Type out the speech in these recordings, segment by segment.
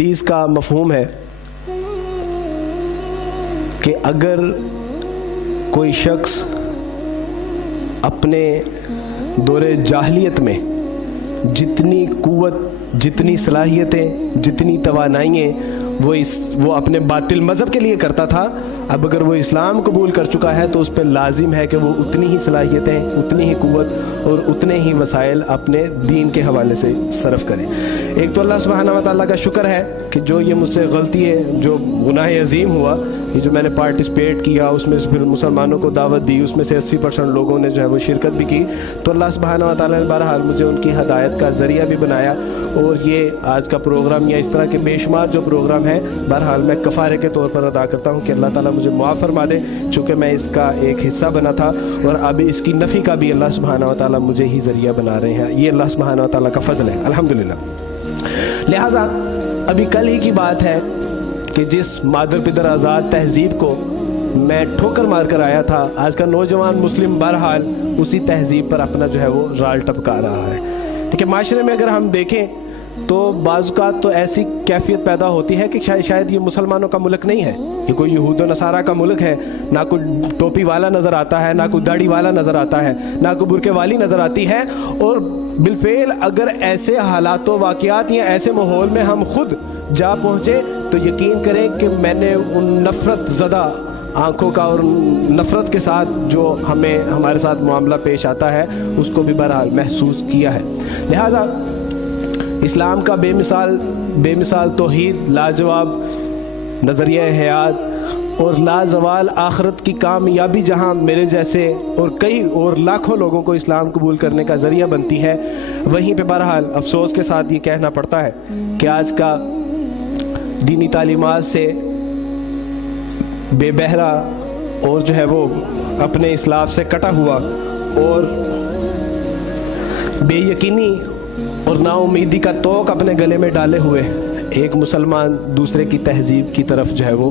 حدیث کا مفہوم ہے کہ اگر کوئی شخص اپنے دور جاہلیت میں جتنی قوت، جتنی صلاحیتیں، جتنی توانائییں وہ اپنے باطل مذہب کے لیے کرتا تھا، اب اگر وہ اسلام قبول کر چکا ہے تو اس پہ لازم ہے کہ وہ اتنی ہی صلاحیتیں، اتنی ہی قوت اور اتنے ہی وسائل اپنے دین کے حوالے سے صرف کریں۔ ایک تو اللہ سبحانہ و تعالیٰ کا شکر ہے کہ جو یہ مجھ سے غلطی ہے، جو گناہ عظیم ہوا، یہ جو میں نے پارٹیسپیٹ کیا، اس میں پھر مسلمانوں کو دعوت دی، اس میں سے 80% لوگوں نے جو ہے وہ شرکت بھی کی، تو اللہ سبحانہ و تعالیٰ نے بہرحال مجھے ان کی ہدایت کا ذریعہ بھی بنایا۔ اور یہ آج کا پروگرام یا اس طرح کے بے شمار جو پروگرام ہے، بہرحال میں کفارے کے طور پر ادا کرتا ہوں کہ اللہ تعالیٰ مجھے معاف فرما دے، چونکہ میں اس کا ایک حصہ بنا تھا، اور اب اس کی نفی کا بھی اللہ سبحانہ و تعالیٰ مجھے ہی ذریعہ بنا رہے ہیں۔ یہ اللہ سبحانہ و تعالیٰ کا فضل ہے، الحمدللہ۔ لہٰذا ابھی کل ہی کی بات ہے کہ جس مادر پدر آزاد تہذیب کو میں ٹھوکر مار کر آیا تھا، آج کا نوجوان مسلم بہرحال اسی تہذیب پر اپنا جو ہے وہ رال ٹپکا رہا ہے۔ کہ معاشرے میں اگر ہم دیکھیں تو بعض اوقات تو ایسی کیفیت پیدا ہوتی ہے کہ شاید یہ مسلمانوں کا ملک نہیں ہے، یہ کوئی یہود و نصارہ کا ملک ہے، نہ کوئی ٹوپی والا نظر آتا ہے، نہ کوئی داڑھی والا نظر آتا ہے، نہ کوئی برقعے والی نظر آتی ہے۔ اور بالفعل اگر ایسے حالات و واقعات یا ایسے ماحول میں ہم خود جا پہنچے تو یقین کریں کہ میں نے ان نفرت زدہ آنکھوں کا اور نفرت کے ساتھ جو ہمارے ساتھ معاملہ پیش آتا ہے اس کو بھی بہرحال محسوس کیا ہے۔ لہٰذا اسلام کا بے مثال توحید، لاجواب نظریہ حیات اور لازوال آخرت کی کامیابی جہاں میرے جیسے اور کئی اور لاکھوں لوگوں کو اسلام قبول کرنے کا ذریعہ بنتی ہے، وہیں پہ بہرحال افسوس کے ساتھ یہ کہنا پڑتا ہے کہ آج کا دینی تعلیمات سے بے بہرا اور جو ہے وہ اپنے اسلاف سے کٹا ہوا اور بے یقینی اور نا امیدی کا توق اپنے گلے میں ڈالے ہوئے ایک مسلمان دوسرے کی تہذیب کی طرف جو ہے وہ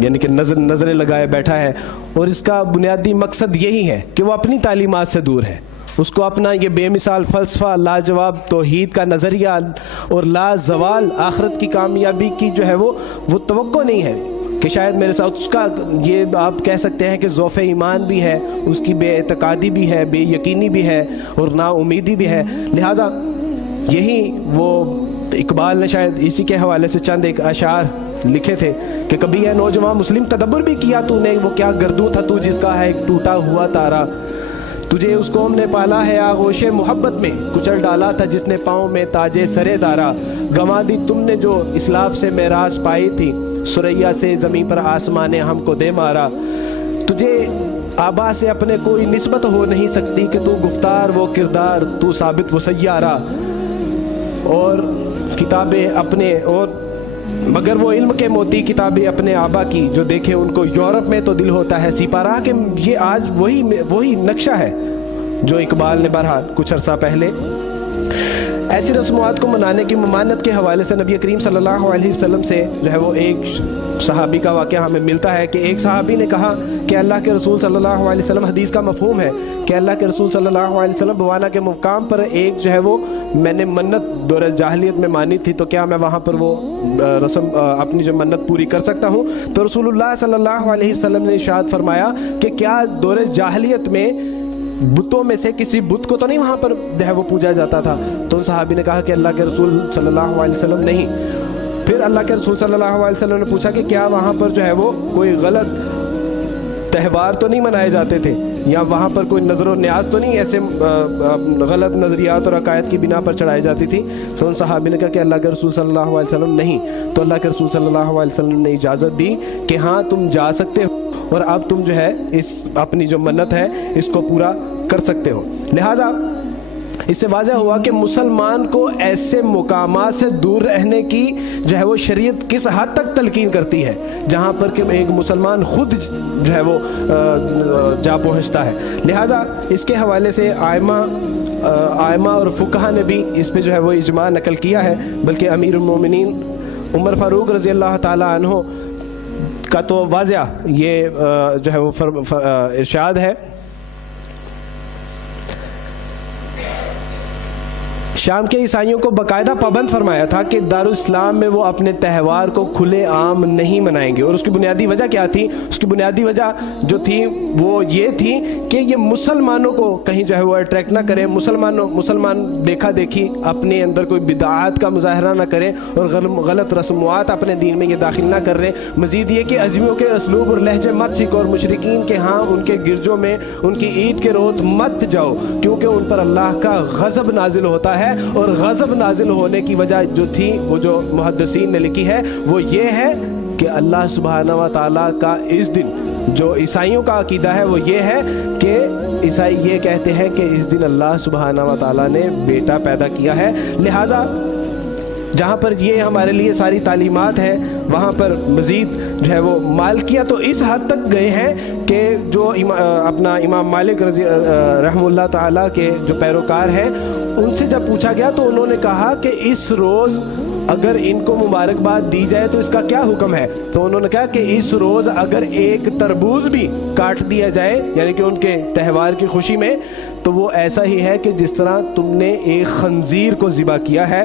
یعنی کہ نظریں لگائے بیٹھا ہے، اور اس کا بنیادی مقصد یہی ہے کہ وہ اپنی تعلیمات سے دور ہے، اس کو اپنا یہ بے مثال فلسفہ، لاجواب توحید کا نظریہ اور لازوال آخرت کی کامیابی کی جو ہے وہ توقع نہیں ہے کہ شاید میرے ساتھ اس کا یہ آپ کہہ سکتے ہیں کہ ضعف ایمان بھی ہے، اس کی بے اعتقادی بھی ہے، بے یقینی بھی ہے اور نا امیدی بھی ہے۔ لہٰذا یہی وہ اقبال نے شاید اسی کے حوالے سے چند ایک اشعار لکھے تھے کہ کبھی ہے نوجوان مسلم تدبر بھی کیا تو نے، وہ کیا گردوں تھا تو جس کا ہے ایک ٹوٹا ہوا تارا، تجھے اس قوم نے پالا ہے آغوش محبت میں، کچل ڈالا تھا جس نے پاؤں میں تاجے سرے دارا، گنوا دی تم نے جو اسلاف سے معراج پائی تھی، سریا سے زمین پر آسمان نے ہم کو دے مارا، تجھے آبا سے اپنے کوئی نسبت ہو نہیں سکتی کہ تو گفتار وہ کردار، تو ثابت وہ سیارہ، اور کتابیں اپنے اور مگر وہ علم کے موتی کتابیں اپنے آبا کی، جو دیکھے ان کو یورپ میں تو دل ہوتا ہے سپارہ، کہ یہ آج وہی نقشہ ہے جو اقبال نے بہرحال کچھ عرصہ پہلے ایسی رسومات کو منانے کی ممانعت کے حوالے سے نبی کریم صلی اللہ علیہ وسلم سے جو ہے وہ ایک صحابی کا واقعہ ہمیں ملتا ہے کہ ایک صحابی نے کہا کہ اللہ کے رسول صلی اللہ علیہ وسلم، حدیث کا مفہوم ہے کہ اللہ کے رسول صلی اللہ علیہ وسلم بوانا کے مقام پر ایک جو ہے وہ میں نے منت دور جاہلیت میں مانی تھی، تو کیا میں وہاں پر وہ رسم اپنی جو منت پوری کر سکتا ہوں؟ تو رسول اللہ صلی اللہ علیہ وسلم نے ارشاد فرمایا کہ کیا دور جاہلیت میں بتوں میں سے کسی بت کو تو نہیں وہاں پر جو ہے وہ پوجا جاتا تھا؟ تو ان صحابی نے کہا کہ اللہ کے رسول صلی اللہ علیہ وسلم نہیں۔ پھر اللہ کے رسول صلی اللہ علیہ وسلم نے پوچھا کہ کیا وہاں پر جو ہے وہ کوئی غلط تہوار تو نہیں منائے جاتے تھے، یا وہاں پر کوئی نظر و نیاز تو نہیں ایسے غلط نظریات اور عقائد کی بنا پر چڑھائی جاتی تھی؟ تو ان صحابی نے کہا کہ اللہ کے رسول صلی اللہ علیہ وسلم نہیں۔ تو اللہ کے رسول صلی اللہ علیہ وسلم نے اجازت دی کہ ہاں تم جا سکتے ہو، اور اب تم جو ہے اس اپنی جو منت ہے اس کو پورا کر سکتے ہو۔ لہٰذا اس سے واضح ہوا کہ مسلمان کو ایسے مقامات سے دور رہنے کی جو ہے وہ شریعت کس حد تک تلقین کرتی ہے جہاں پر کہ ایک مسلمان خود جو ہے وہ جا پہنچتا ہے۔ لہٰذا اس کے حوالے سے آئمہ اور فقہا نے بھی اس پہ جو ہے وہ اجماع نقل کیا ہے، بلکہ امیر المومنین عمر فاروق رضی اللہ تعالیٰ عنہ کا تو واضح یہ جو ہے وہ ارشاد ہے، شام کے عیسائیوں کو باقاعدہ پابند فرمایا تھا کہ دارالاسلام میں وہ اپنے تہوار کو کھلے عام نہیں منائیں گے، اور اس کی بنیادی وجہ کیا تھی؟ اس کی بنیادی وجہ جو تھی وہ یہ تھی کہ یہ مسلمانوں کو کہیں جو ہے وہ اٹریکٹ نہ کریں، مسلمان دیکھا دیکھی اپنے اندر کوئی بدعات کا مظاہرہ نہ کریں اور غلط رسومات اپنے دین میں یہ داخل نہ کر رہے۔ مزید یہ کہ عجمیوں کے اسلوب اور لہجے مت سیکھو، اور مشرکین کے ہاں ان کے گرجوں میں ان کی عید کے روز مت جاؤ، کیونکہ ان پر اللہ کا غضب نازل ہوتا ہے، اور غضب نازل ہونے کی وجہ جو تھی وہ جو محدثین نے لکھی ہے وہ یہ ہے کہ اللہ سبحانہ و تعالیٰ کا اس دن، جو عیسائیوں کا عقیدہ ہے وہ یہ ہے کہ عیسائی یہ کہتے ہیں کہ اس دن اللہ سبحانہ و تعالیٰ نے بیٹا پیدا کیا ہے، لہٰذا جہاں پر یہ ہمارے لیے ساری تعلیمات ہیں وہاں پر مزید جو ہے وہ مالکیہ تو اس حد تک گئے ہیں کہ جو اپنا امام مالک رحمہ اللہ تعالیٰ کے جو پیروکار ہیں ان سے جب پوچھا گیا تو انہوں نے کہا کہ اس روز اگر ان کو مبارکباد دی جائے تو اس کا کیا حکم ہے؟ تو انہوں نے کہا کہ اس روز اگر ایک تربوز بھی کاٹ دیا جائے یعنی کہ ان کے تہوار کی خوشی میں تو وہ ایسا ہی ہے کہ جس طرح تم نے ایک خنزیر کو ذبح کیا ہے۔